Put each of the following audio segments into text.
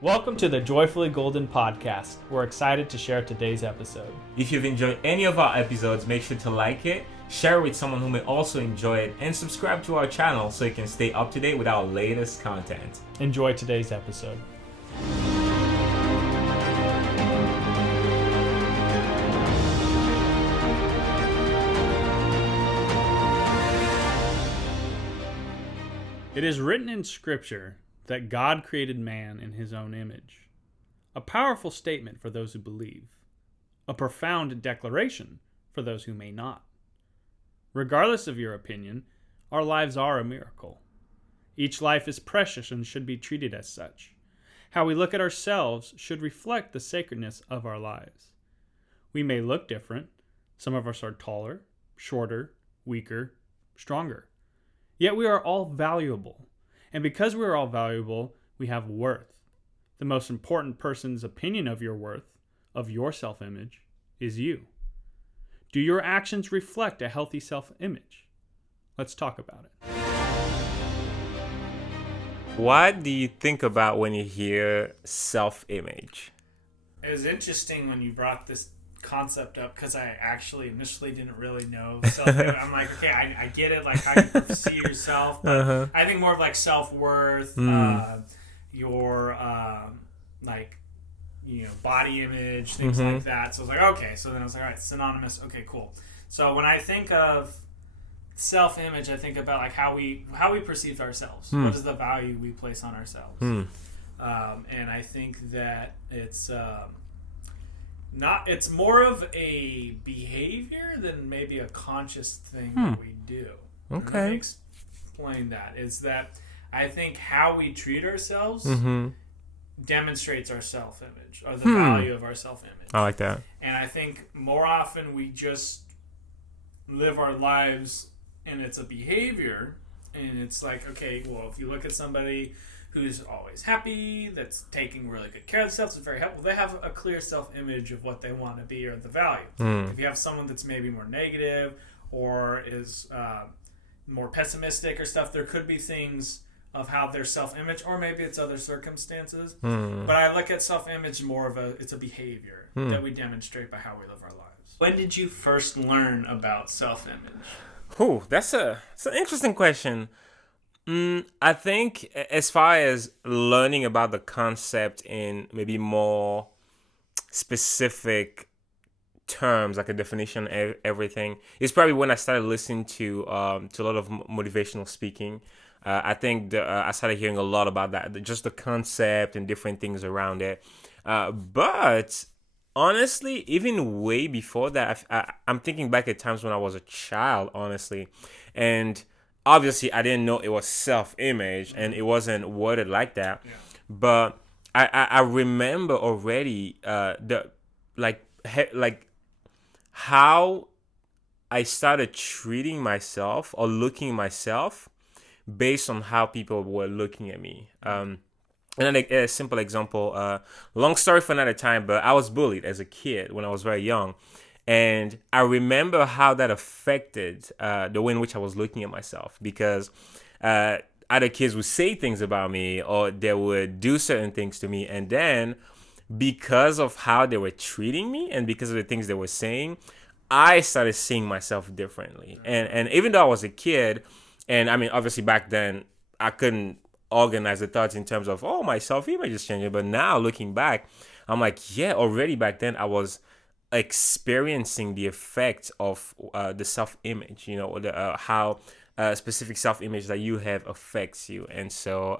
Welcome to the Joyfully Golden podcast. We're excited to share today's episode. If you've enjoyed any of our episodes, make sure to like it, share it with someone who may also enjoy it, and subscribe to our channel so you can stay up to date with our latest content. Enjoy today's episode. It is written in Scripture that God created man in his own image. A powerful statement for those who believe. A profound declaration for those who may not. Regardless of your opinion, our lives are a miracle. Each life is precious and should be treated as such. How we look at ourselves should reflect the sacredness of our lives. We may look different. Some of us are taller, shorter, weaker, stronger. Yet we are all valuable. And because we are all valuable, we have worth. The most important person's opinion of your worth, of your self-image, is you. Do your actions reflect a healthy self-image? Let's talk about it. What do you think about when you hear self-image? It was interesting when you brought this concept up because I actually initially didn't really know. I'm like, okay, I get it, like how you perceive yourself, but I think more of like self-worth, your like, you know, body image, things like that. So I was like, okay. So then I was like, all right, synonymous. Okay, cool. So when I think of self-image, I think about like how we perceive ourselves. What is the value we place on ourselves? And I think that it's it's more of a behavior than maybe a conscious thing that we do. Okay. Let me explain that. Is that I think how we treat ourselves demonstrates our self-image or the value of our self-image. I like that. And I think more often we just live our lives and it's a behavior and it's like, okay, well, if you look at somebody who's always happy, that's taking really good care of themselves, is very helpful. They have a clear self-image of what they want to be or the value. If you have someone that's maybe more negative or is more pessimistic or stuff, there could be things of how their self-image, or maybe it's other circumstances. But I look at self-image more of it's a behavior that we demonstrate by how we live our lives. When did you first learn about self-image? That's an interesting question. I think as far as learning about the concept in maybe more specific terms, like a definition of everything, is probably when I started listening to a lot of motivational speaking. I think I started hearing a lot about that, just the concept and different things around it. But honestly, even way before that, I'm thinking back at times when I was a child, honestly, and obviously, I didn't know it was self-image, and it wasn't worded like that. Yeah. But I remember already how I started treating myself or looking at myself based on how people were looking at me. And then a simple example, long story for another time, but I was bullied as a kid when I was very young. And I remember how that affected the way in which I was looking at myself, because other kids would say things about me or they would do certain things to me. And then because of how they were treating me and because of the things they were saying, I started seeing myself differently. And even though I was a kid, and I mean, obviously back then I couldn't organize the thoughts in terms of, oh, my self-image is changing. But now looking back, I'm like, yeah, already back then I was experiencing the effect of the self-image, you know, how specific self-image that you have affects you. And so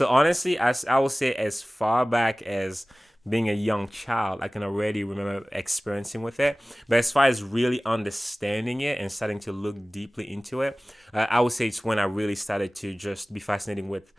honestly, as I would say, as far back as being a young child, I can already remember experiencing with it. But as far as really understanding it and starting to look deeply into it, I would say it's when I really started to just be fascinated with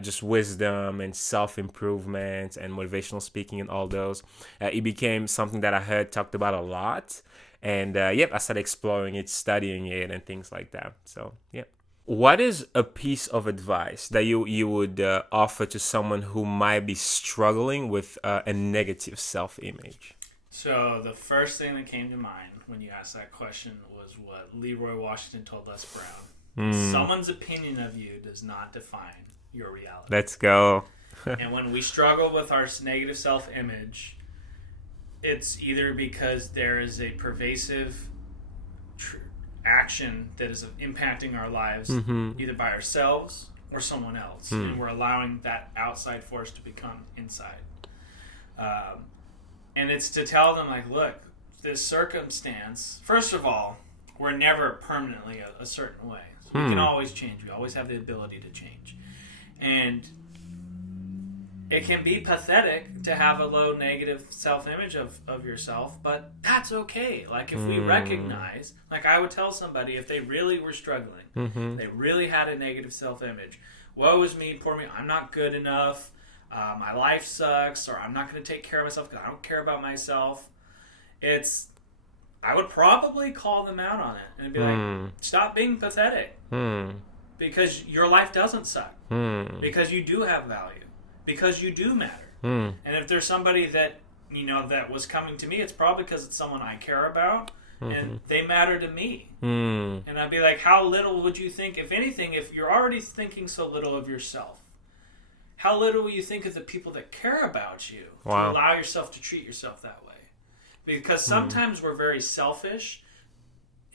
just wisdom and self-improvement and motivational speaking and all those. It became something that I heard talked about a lot. And I started exploring it, studying it, and things like that. So, yeah. What is a piece of advice that you would offer to someone who might be struggling with a negative self-image? So the first thing that came to mind when you asked that question was what Leroy Washington told Les Brown. Someone's opinion of you does not define your reality. Let's go. And when we struggle with our negative self-image, it's either because there is a pervasive action that is impacting our lives, either by ourselves or someone else, and we're allowing that outside force to become inside. And it's to tell them, like, look, this circumstance, first of all, we're never permanently a certain way. So we can always change. We always have the ability to change. And it can be pathetic to have a low negative self-image of yourself, but that's okay. Like, if we recognize, like I would tell somebody, if they really were struggling, they really had a negative self-image, woe is me, poor me, I'm not good enough, my life sucks, or I'm not going to take care of myself because I don't care about myself. I would probably call them out on it and be like, stop being pathetic, because your life doesn't suck, because you do have value, because you do matter. And if there's somebody that, that was coming to me, it's probably because it's someone I care about, and they matter to me. And I'd be like, how little would you think, if anything, if you're already thinking so little of yourself, how little will you think of the people that care about you to allow yourself to treat yourself that way? Because sometimes we're very selfish,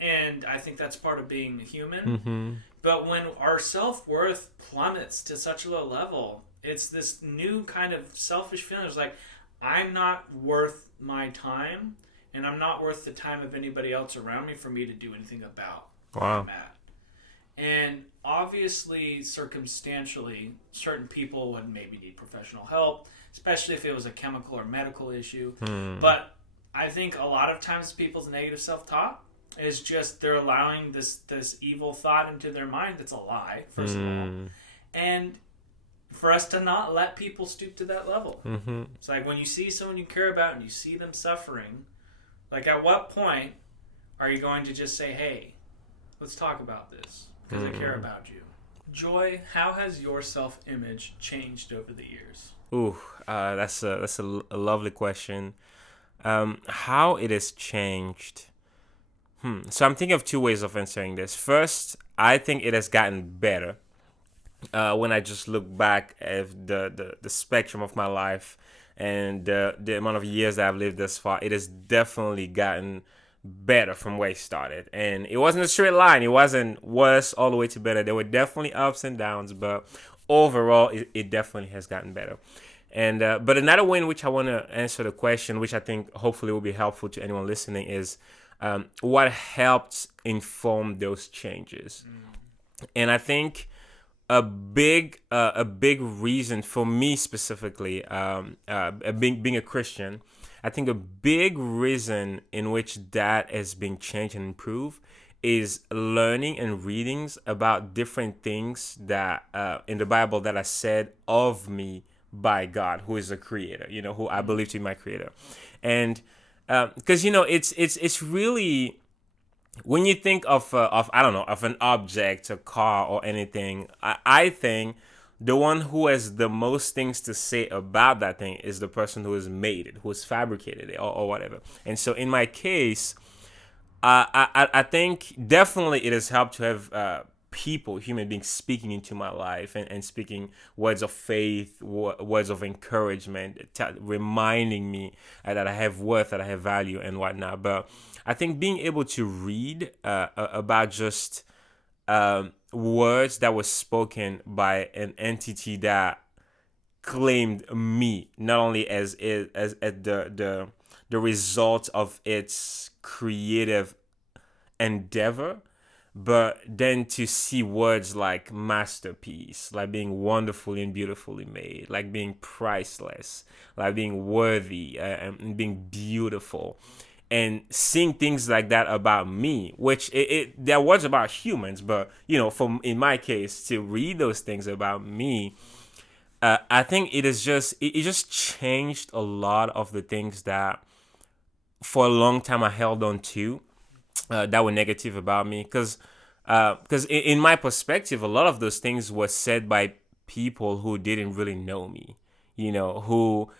and I think that's part of being human. But when our self-worth plummets to such a low level, it's this new kind of selfish feeling. It's like, I'm not worth my time, and I'm not worth the time of anybody else around me for me to do anything about where I'm at. And obviously, circumstantially, certain people would maybe need professional help, especially if it was a chemical or medical issue. But I think a lot of times people's negative self-talk is just they're allowing this evil thought into their mind that's a lie, first of all. And for us to not let people stoop to that level. It's like when you see someone you care about and you see them suffering, like at what point are you going to just say, hey, let's talk about this because I care about you? Joy, how has your self-image changed over the years? That's a lovely question. How it has changed. So I'm thinking of two ways of answering this. First, I think it has gotten better. When I just look back at the spectrum of my life and the amount of years that I've lived thus far, it has definitely gotten better from where it started. And it wasn't a straight line. It wasn't worse all the way to better. There were definitely ups and downs, but overall, it definitely has gotten better. And but another way in which I want to answer the question, which I think hopefully will be helpful to anyone listening, is what helped inform those changes. And I think a big reason for me specifically, being a Christian, I think a big reason in which that has been changed and improved is learning and readings about different things that in the Bible that are said of me by God, who is the creator, who I believe to be my creator. And because it's really, when you think of I don't know, of an object, a car or anything, I think the one who has the most things to say about that thing is the person who has made it, who has fabricated it, or whatever. And so in my case, I think definitely it has helped to have people, human beings, speaking into my life and speaking words of faith, words of encouragement, reminding me that I have worth, that I have value and whatnot. But I think being able to read about just words that were spoken by an entity that claimed me, not only as the result of its creative endeavor, but then to see words like masterpiece, like being wonderfully and beautifully made, like being priceless, like being worthy and being beautiful, and seeing things like that about me, which they're words about humans, but in my case, to read those things about me, I think it just changed a lot of the things that for a long time I held on to that were negative about me, because in my perspective, a lot of those things were said by people who didn't really know me, who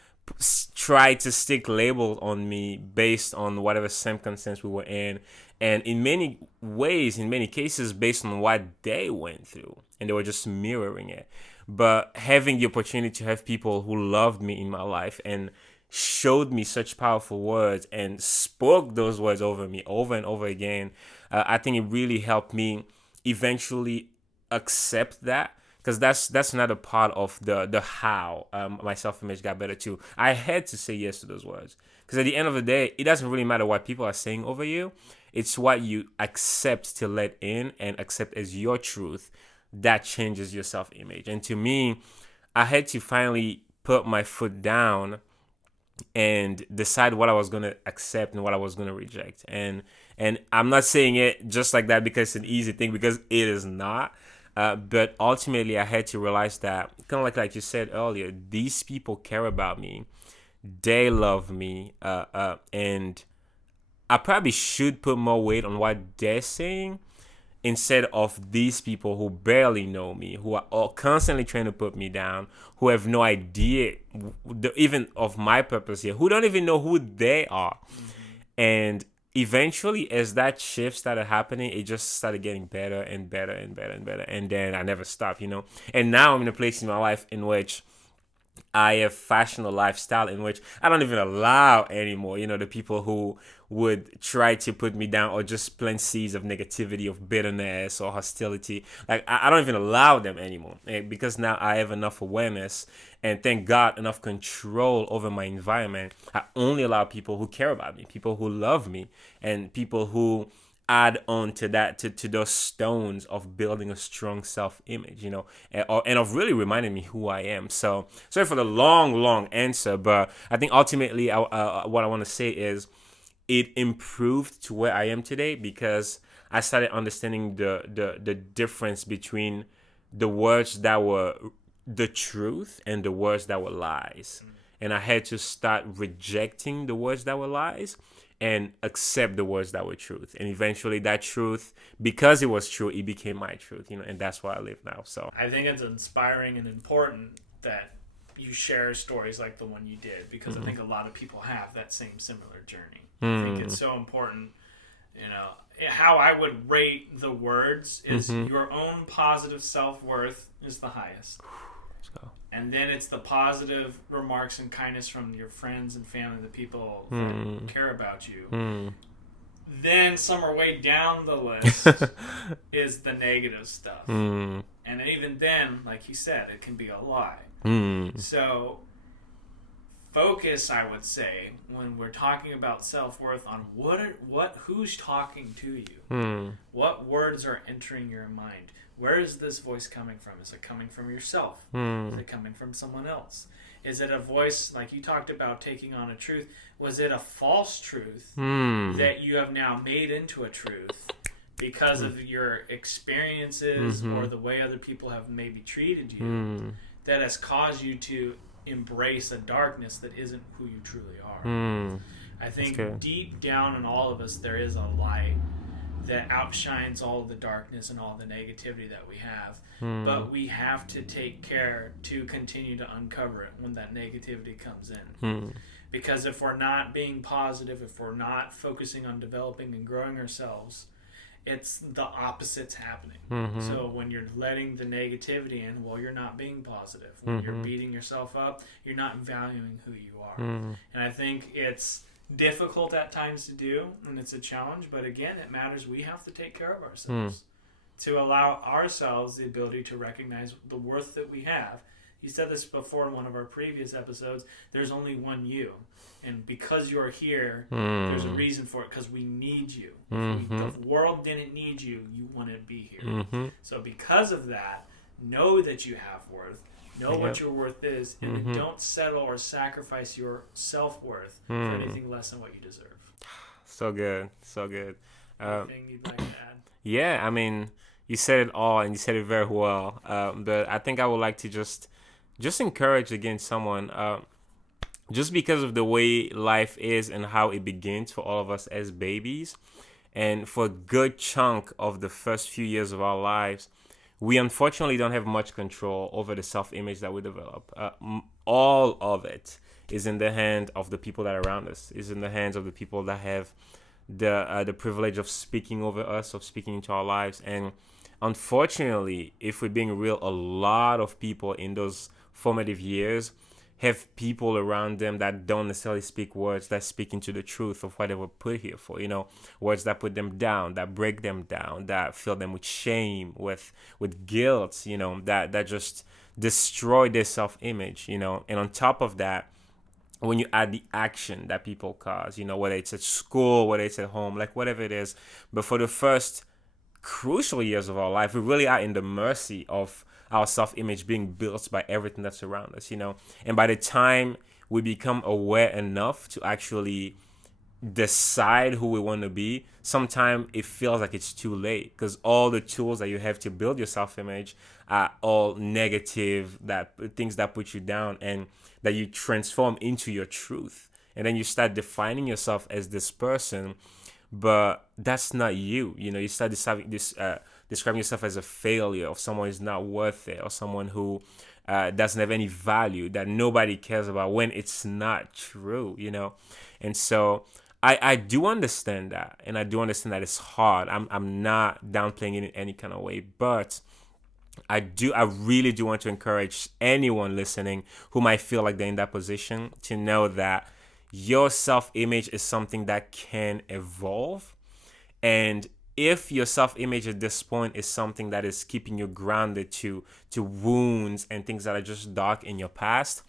tried to stick labels on me based on whatever circumstance we were in, and in many ways, in many cases, based on what they went through, and they were just mirroring it. but having the opportunity to have people who loved me in my life and showed me such powerful words and spoke those words over me over and over again, I think it really helped me eventually accept that, because that's another part of the how my self-image got better too. I had to say yes to those words, because at the end of the day, it doesn't really matter what people are saying over you. It's what you accept to let in and accept as your truth that changes your self-image. And to me, I had to finally put my foot down and decide what I was going to accept and what I was going to reject. And I'm not saying it just like that because it's an easy thing, because it is not. But ultimately, I had to realize that, kind of like you said earlier, these people care about me. They love me. And I probably should put more weight on what they're saying instead of these people who barely know me, who are all constantly trying to put me down, who have no idea even of my purpose here, who don't even know who they are. And eventually, as that shift started happening, it just started getting better and better and better and better. And then I never stopped, And now I'm in a place in my life in which I have fashioned a lifestyle in which I don't even allow anymore, the people who would try to put me down or just plant seeds of negativity, of bitterness or hostility. Like, I don't even allow them anymore, because now I have enough awareness and, thank God, enough control over my environment. I only allow people who care about me, people who love me, and people who add on to that, to those stones of building a strong self-image, and of really reminding me who I am. So sorry for the long answer, but I think ultimately what I want to say is it improved to where I am today because I started understanding the difference between the words that were the truth and the words that were lies. And I had to start rejecting the words that were lies and accept the words that were truth. And eventually that truth, because it was true, it became my truth, and that's where I live now. So I think it's inspiring and important that you share stories like the one you did, because I think a lot of people have that same similar journey. I think it's so important, how I would rate the words is your own positive self-worth is the highest. Let's go. And then it's the positive remarks and kindness from your friends and family, the people that care about you. Then somewhere way down the list is the negative stuff. And even then, like you said, it can be a lie. So focus, I would say, when we're talking about self-worth, on who's talking to you. What words are entering your mind? Where is this voice coming from? Is it coming from yourself? Is it coming from someone else? Is it a voice, like you talked about, taking on a truth? Was it a false truth that you have now made into a truth because of your experiences or the way other people have maybe treated you that has caused you to embrace a darkness that isn't who you truly are? I think deep down in all of us there is a light that outshines all the darkness and all the negativity that we have. But we have to take care to continue to uncover it when that negativity comes in. Because if we're not being positive, if we're not focusing on developing and growing ourselves, it's the opposite's happening. So when you're letting the negativity in, well, you're not being positive. When you're beating yourself up, you're not valuing who you are. And I think it's difficult at times to do, and it's a challenge, but again, it matters. We have to take care of ourselves to allow ourselves the ability to recognize the worth that we have. You said this before in one of our previous episodes, there's only one you, and because you're here, there's a reason for it, because we need you. If the world didn't need you, you wouldn't be here. So because of that, know that you have worth. Know what your worth is, and don't settle or sacrifice your self-worth for anything less than what you deserve. So good. Anything you'd like to add? Yeah, I mean, you said it all, and you said it very well. But I think I would like to just encourage again someone, just because of the way life is and how it begins for all of us as babies, and for a good chunk of the first few years of our lives, we unfortunately don't have much control over the self-image that we develop. All of it is in the hand of the people that are around us. Is in the hands of the people that have the privilege of speaking over us, of speaking into our lives. And unfortunately, if we're being real, a lot of people in those formative years have people around them that don't necessarily speak words that speak into the truth of what they were put here for. Words that put them down, that break them down, that fill them with shame, with guilt. That just destroy their self-image. And on top of that, when you add the action that people cause, whether it's at school, whether it's at home, like whatever it is, but for the first crucial years of our life, we really are in the mercy of our self-image being built by everything that's around us. And by the time we become aware enough to actually decide who we want to be, sometimes it feels like it's too late, because all the tools that you have to build your self-image are all negative, that things that put you down, and that you transform into your truth. And then you start defining yourself as this person, but that's not you. You start describing yourself as a failure, or someone who's not worth it, or someone who doesn't have any value, that nobody cares about, when it's not true. And so I do understand that, and I do understand that it's hard. I'm not downplaying it in any kind of way, but I really do want to encourage anyone listening who might feel like they're in that position to know that your self-image is something that can evolve. And if your self-image at this point is something that is keeping you grounded to wounds and things that are just dark in your past,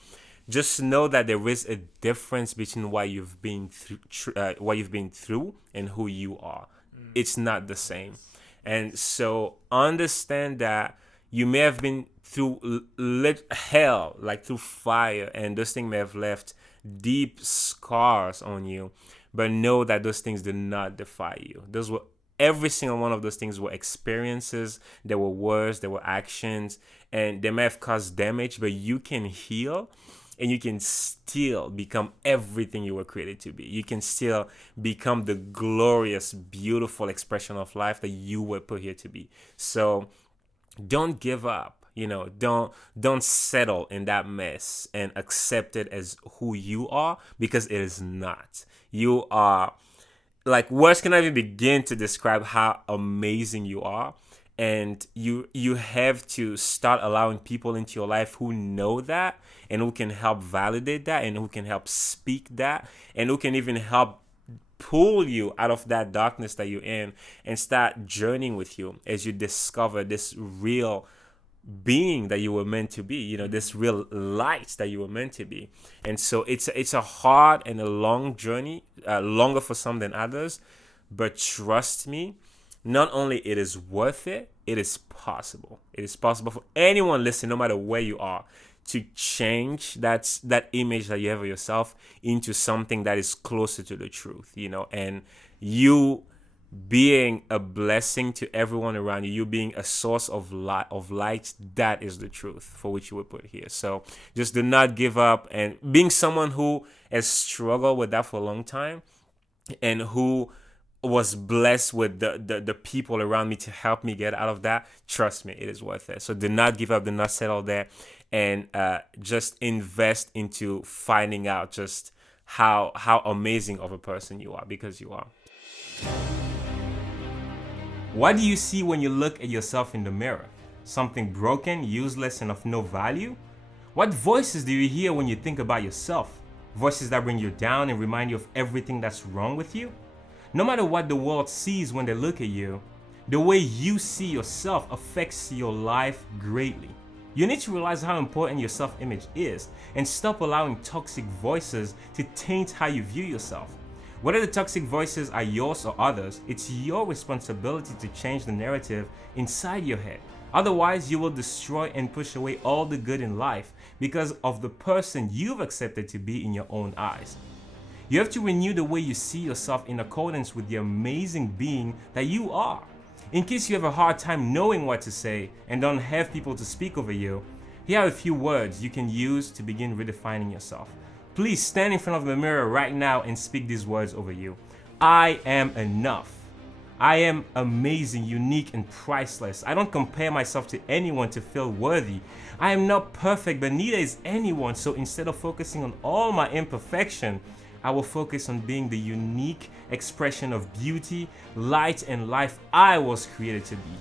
just know that there is a difference between what you've been through and who you are. It's not the same. And so understand that you may have been through hell, like through fire, and those things may have left deep scars on you, but know that those things did not define you. Every single one of those things were experiences, there were words, there were actions, and they may have caused damage, but you can heal, and you can still become everything you were created to be. You can still become the glorious, beautiful expression of life that you were put here to be. So don't give up. Don't settle in that mess and accept it as who you are, because it is not. You are, like, words cannot even begin to describe how amazing you are. And you have to start allowing people into your life who know that, and who can help validate that, and who can help speak that, and who can even help pull you out of that darkness that you're in, and start journeying with you as you discover this real being that you were meant to be, this real light that you were meant to be. And so it's a hard and a long journey, longer for some than others, but trust me, not only it is worth it, it is possible. It is possible for anyone listening, no matter where you are, to change that image that you have of yourself into something that is closer to the truth, and you being a blessing to everyone around you, you being a source of light, that is the truth for which you were put here. So just do not give up, and being someone who has struggled with that for a long time, and who was blessed with the people around me to help me get out of that, trust me, it is worth it. So do not give up, do not settle there, and just invest into finding out just how amazing of a person you are, because you are. What do you see when you look at yourself in the mirror? Something broken, useless, and of no value? What voices do you hear when you think about yourself? Voices that bring you down and remind you of everything that's wrong with you? No matter what the world sees when they look at you, the way you see yourself affects your life greatly. You need to realize how important your self-image is, and stop allowing toxic voices to taint how you view yourself. Whether the toxic voices are yours or others, it's your responsibility to change the narrative inside your head. Otherwise, you will destroy and push away all the good in life because of the person you've accepted to be in your own eyes. You have to renew the way you see yourself in accordance with the amazing being that you are. In case you have a hard time knowing what to say and don't have people to speak over you, here are a few words you can use to begin redefining yourself. Please stand in front of the mirror right now and speak these words over you. I am enough. I am amazing, unique, and priceless. I don't compare myself to anyone to feel worthy. I am not perfect, but neither is anyone. So instead of focusing on all my imperfection, I will focus on being the unique expression of beauty, light, and life I was created to be.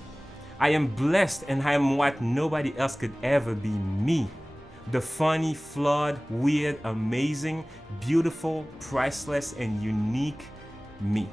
I am blessed and I am what nobody else could ever be, me. The funny, flawed, weird, amazing, beautiful, priceless, and unique me.